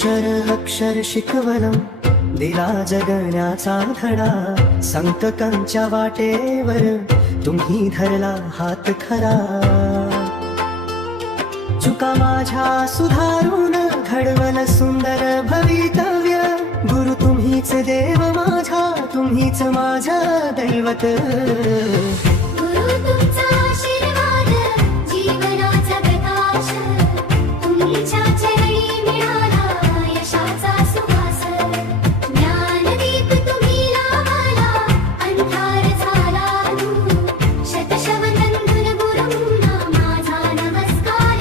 अक्षर अक्षर शिकवलं दिला जगण्याचा धडा संकटांच्या वाटेवर तुम्ही धरला हात खरा चुका माझ्या सुधारून घडवलं सुंदर भवितव्य गुरु तुम्हीच देव माझा तुम्हीच माझा दैवत गुरु तुमचा आशीर्वाद जीवनाचा प्रकाश तुमच्या चरणी मिळाला यशाचा सुवास ज्ञानदीप तुम्ही लावला अंधार झाला दूर शतशः वंदन गुरूंना माझा नमस्कार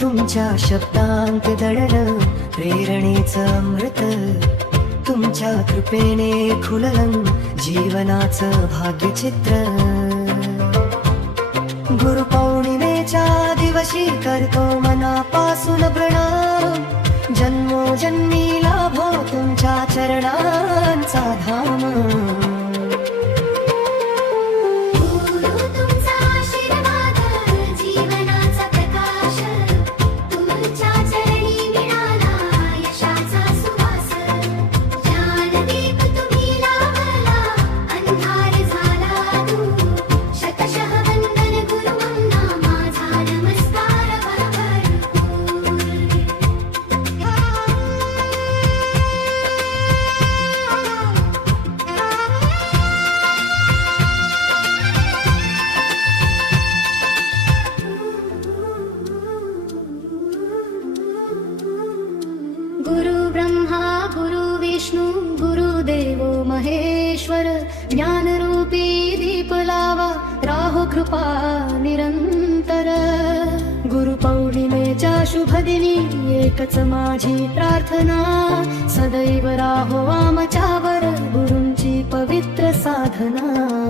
तुमच्या शब्दांत दडलं प्रेरणेचं अमृत तुमच्या कृपेने खुललं जीवनाचं भाग्यचित्र गुरुपौर्णिमेच्या दिवशी करतो मनापासून प्रणाम जन्मोजन्मी लाभो तुमच्या चरणांचा धाम गुरु तुमचा आशीर्वाद जीवनाचा प्रकाश तुमच्या चरणी मिळाला यशाचा सुवास ज्ञानदीप तुम्ही लावला अंधार झाला दूर शतशः वंदन गुरूंना माझा नमस्कार गुरु ब्रह्मा गुरु विष्णु गुरुदेवो महेश्वर ज्ञानरूपी दीप लावा राहो कृपा निरंतर गुरुपौर्णिमेच्या शुभ दिनी एकच माझी प्रार्थना सदैव राहो आमच्यावर गुरूंची पवित्र साधना